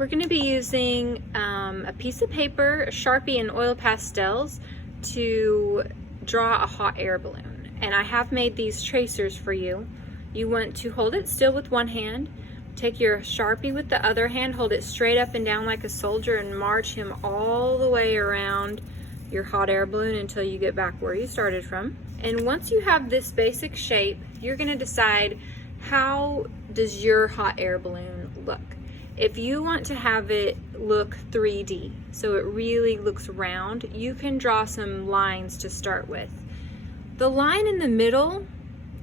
We're going to be using a piece of paper, a Sharpie, and oil pastels to draw a hot air balloon. And I have made these tracers for you. You want to hold it still with one hand, take your Sharpie with the other hand, hold it straight up and down like a soldier, and march him all the way around your hot air balloon until you get back where you started from. And once you have this basic shape, you're going to decide, how does your hot air balloon look? If you want to have it look 3D, so it really looks round, you can draw some lines to start with. The line in the middle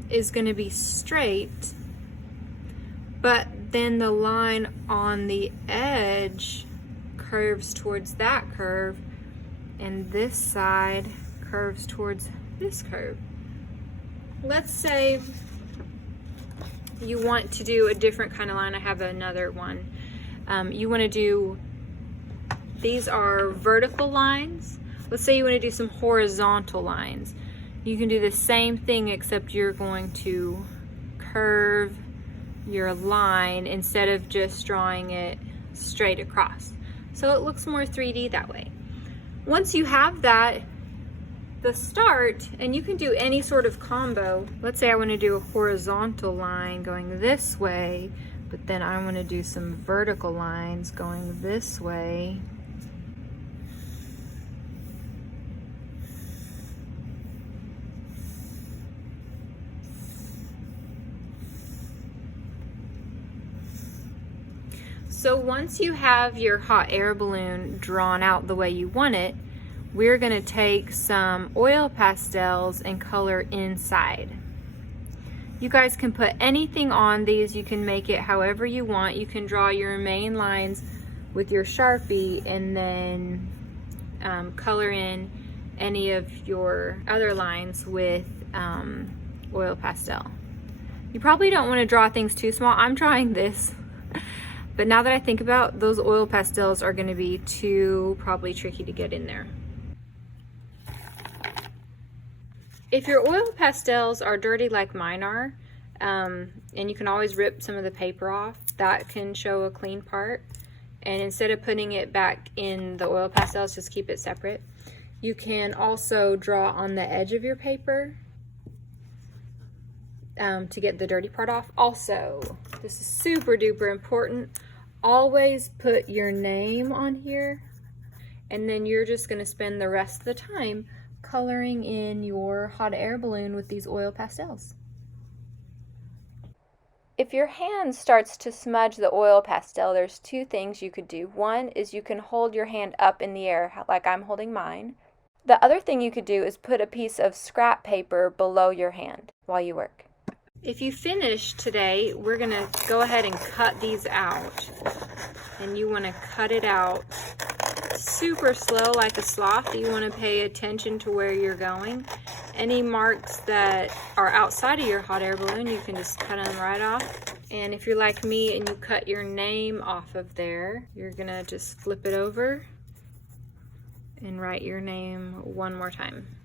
is going to be straight, but then the line on the edge curves towards that curve, and this side curves towards this curve. Let's say you want to do a different kind of line. I have another one. You want to do, these are vertical lines. Let's say you want to do some horizontal lines. You can do the same thing, except you're going to curve your line instead of just drawing it straight across. So it looks more 3D that way. Once you have that, the start, and you can do any sort of combo. Let's say I want to do a horizontal line going this way, but then I want to do some vertical lines going this way. So once you have your hot air balloon drawn out the way you want it, we're going to take some oil pastels and color inside. You guys can put anything on these. You can make it however you want. You can draw your main lines with your Sharpie and then color in any of your other lines with oil pastel. You probably don't want to draw things too small. I'm drawing this. But now that I think about it, those oil pastels are going to be probably tricky to get in there. If your oil pastels are dirty like mine are, and you can always rip some of the paper off, that can show a clean part. And instead of putting it back in the oil pastels, just keep it separate. You can also draw on the edge of your paper to get the dirty part off. Also, this is super duper important, always put your name on here, and then you're just going to spend the rest of the time coloring in your hot air balloon with these oil pastels. If your hand starts to smudge the oil pastel, there's two things you could do. One is you can hold your hand up in the air like I'm holding mine. The other thing you could do is put a piece of scrap paper below your hand while you work. If you finish today, we're going to go ahead and cut these out. And you want to cut it out super slow like a sloth. You want to pay attention to where you're going. Any marks that are outside of your hot air balloon, you can just cut them right off. And if you're like me and you cut your name off of there, you're going to just flip it over and write your name one more time.